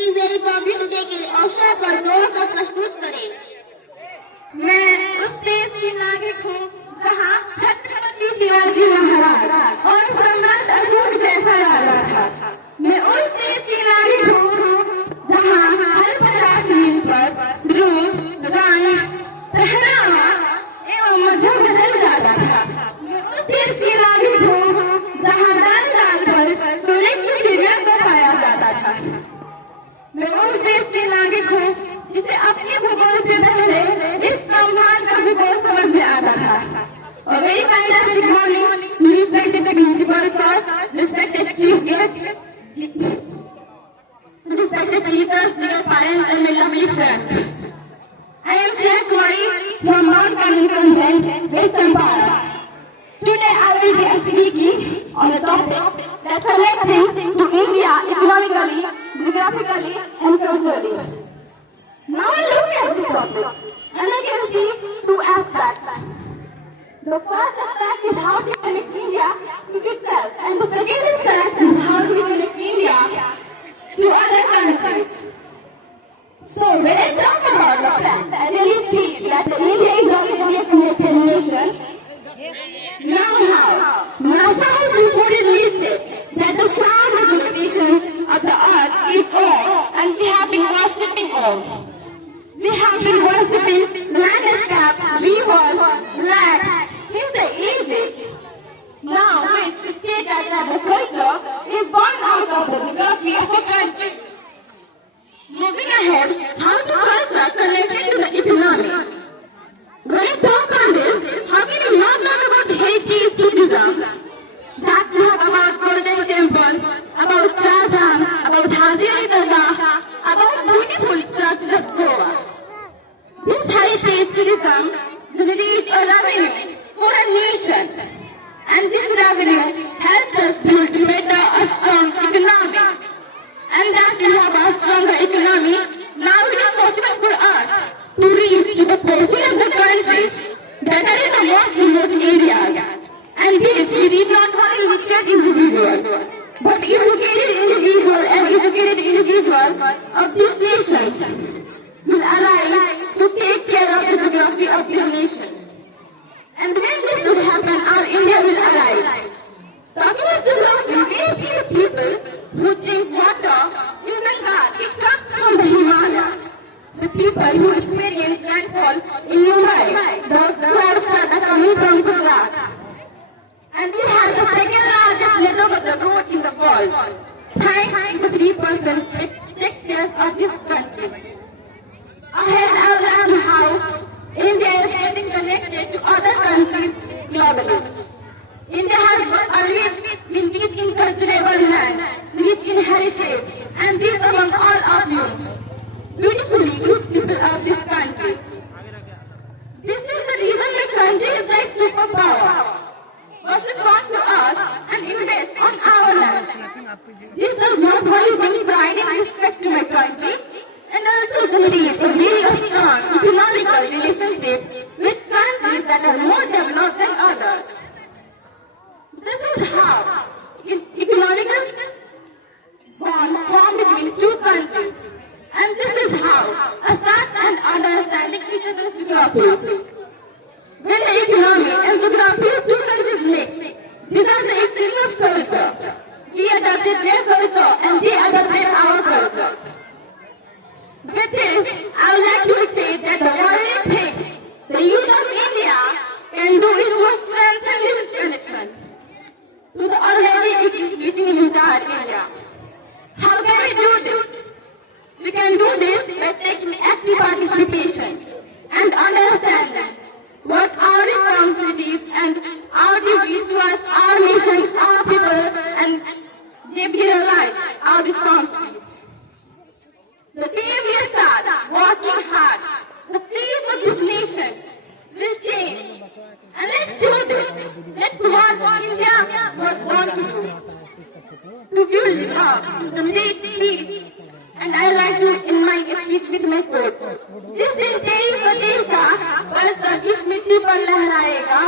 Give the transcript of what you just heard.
की वे Republic day के अवसर पर जोर प्रस्तुत करें। मैं उस देश की नागरिक हूँ जहाँ छत्रपति शिवाजी महाराज और सम्राट अशोक जैसा राजा था। मैं उस देश की नागरिक हूँ जहाँ हर 50 मील पर रूप, रंग, पहनावा एवं मजहब बदल जाता था। मैं उस देश की नागरिक हूँ जहाँ डाल पर सोने की चिड़िया को पाया जाता था। मैं उस देश की नागरिक हूँ जिसे अपने भूगोल से पहले इस ब्रह्मांड का भूगोल समझ में आता था। A very fantastic morning to respected principal sir, respected chief guest, respected teachers, dear parents and my lovely friends. I am Sir Kumari from Mount Carmel Convent, West Champara. Today I will be speaking on a topic that connects him to India economically, geographically and culturally. Now I look at the topic and I can see two aspects. The first aspect is how to connect India to itself, and the second aspect is how to connect India to other countries. So when I talk about the fact, I really feel that India is already a connected nation. Now how? NASA has reportedly stated that the sound rotation of the earth is on, and we have been worshipping on. We have been worshipping landscape, rivers, lakes since the ages. Now, which state that the culture is born out of the geography of a country. Moving ahead, how the culture connected to the economy. When I talk on this, how can you not talk about heritage tourism? That we have about Golden Temple, about Shah Jahan, about Hazari Dargah, about beautiful churches of Goa. This heritage tourism generates a revenue for a nation, and this revenue helps us build better, a strong economy. And that we have a stronger economy, now it is possible for us to reach to the portion of the country that are in the most remote areas. And this we need not only look at individual, but educated individual and educated individual of this nation will arise to take care of the geography of your nation. And when this will happen, our India will arise. Talking about geography, we see the people who drink water in Bengal, it comes from the Himalayas. The people who experience landfall in Mumbai, the clouds that are coming from Gujarat. And we have the second largest network of the road in the world. Thanks to the 3% taxpayers of this country. Ahead, I will learn how India is getting connected to other countries globally. India has always been rich in cultural land, rich in heritage, and this among all of you, beautifully good people of this country. This is the reason my country is like superpower. Must have come to us and invest on our land. This does not only bring pride and respect to my country, and also generates a very strong economical relationship with countries that are more developed than others. This is how economical bonds form between two countries, and this is how a start and understanding each other's geography. When the economy and geography of two countries mix, these are the exchange of culture. We adopted their culture and they adopted our culture. With this, I would like to state that the only thing the youth of India can do is to strengthen this connection to the already existing in entire India. How can we do this? We can do this by taking active participation and understanding what our responsibilities and our duties towards our nation, our people, and they realize our responsibilities. The day we start working hard, the face of this nation will change. And let's do this. Let's what India was born to do. To build love, to generate peace. And I like to end my speech with my quote. जिस दिन तेरी फतेह का परचम इस मिट्टी पर लहराएगा,